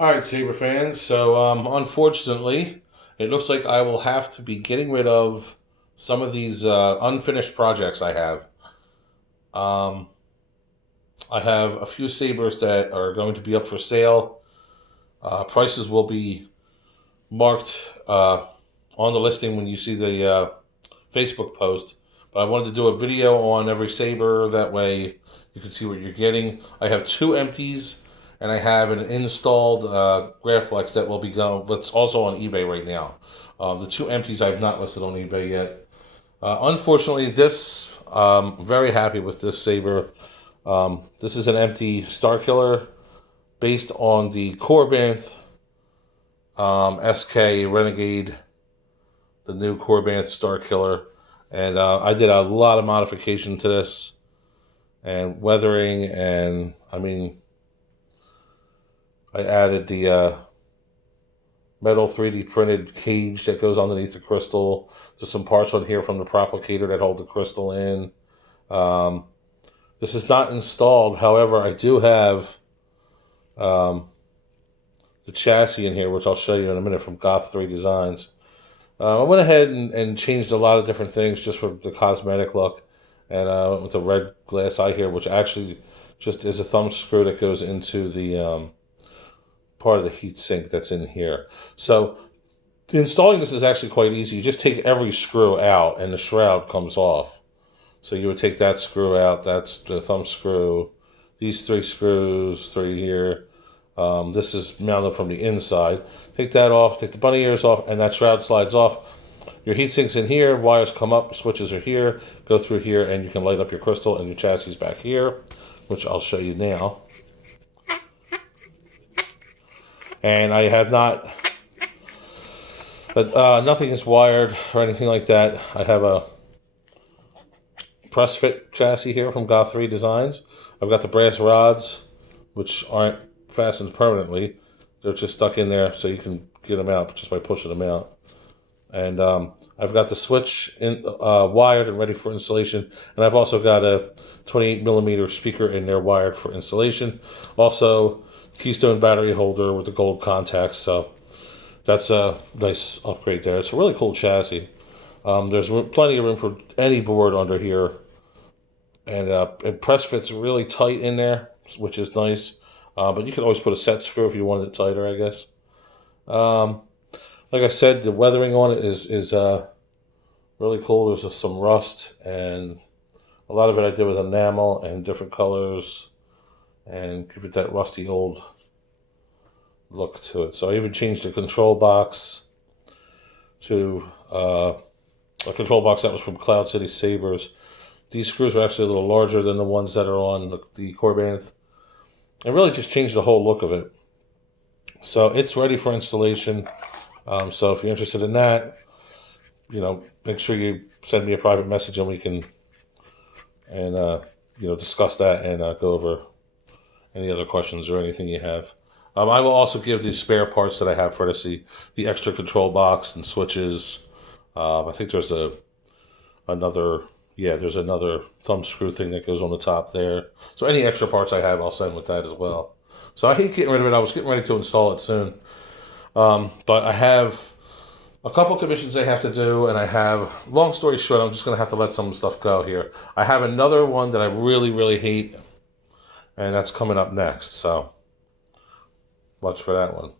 All right, Saber fans. So, unfortunately, it looks like I will have to be getting rid of some of these unfinished projects I have. Um, I have a few Sabers that are going to be up for sale. Prices will be marked on the listing when you see the Facebook post. But I wanted to do a video on every Saber. That way you can see what you're getting. I have two empties, and I have an installed Graflex that will be going. That's also on eBay right now. The two empties I have not listed on eBay yet. Unfortunately, this very happy with this Saber. This is an empty Star Killer based on the Corbanth SK Renegade, the new Corbanth Star Killer. And I did a lot of modification to this and weathering, and I added the metal 3D printed cage that goes underneath the crystal. There's some parts on here from the Proplicator that hold the crystal in. Um, this is not installed, however, I do have um, the chassis in here, which I'll show you in a minute, from Goth 3 Designs. I went ahead and changed a lot of different things just for the cosmetic look. And went with the red glass eye here, which actually just is a thumb screw that goes into the part of the heat sink that's in here. So installing this is actually quite easy. You just take every screw out and the shroud comes off. So you would take that screw out, that's the thumb screw, these three screws, three here. This is mounted from the inside. Take that off, take the bunny ears off, and that shroud slides off. Your heat sink's in here, wires come up, switches are here, go through here, and you can light up your crystal, and your chassis back here, which I'll show you now. And I have not, but nothing is wired or anything like that. I have a press fit chassis here from Goth 3 Designs. I've got the brass rods, which aren't fastened permanently. They're just stuck in there, so you can get them out just by pushing them out. And I've got the switch wired and ready for installation. And I've also got a 28 millimeter speaker in there wired for installation. Also, Keystone battery holder with the gold contacts. So that's a nice upgrade there. It's a really cool chassis. There's plenty of room for any board under here. And it press fits really tight in there, which is nice. But you can always put a set screw if you wanted it tighter, I guess. Like I said, the weathering on it is really cool. There's some rust, and a lot of it I did with enamel and different colors, and give it that rusty old look to it. So I even changed the control box to a control box that was from Cloud City Sabers. These screws are actually a little larger than the ones that are on the Corbanth. It really just changed the whole look of it. So it's ready for installation. So if you're interested in that, make sure you send me a private message, and we can, discuss that and go over any other questions or anything you have. I will also give these spare parts that I have for the extra control box and switches. I think there's another thumb screw thing that goes on the top there. So any extra parts I have, I'll send with that as well. So I hate getting rid of it. I was getting ready to install it soon. But I have a couple commissions I have to do, and I have, long story short, I'm just going to have to let some stuff go here. I have another one that I really, really hate, and that's coming up next. So watch for that one.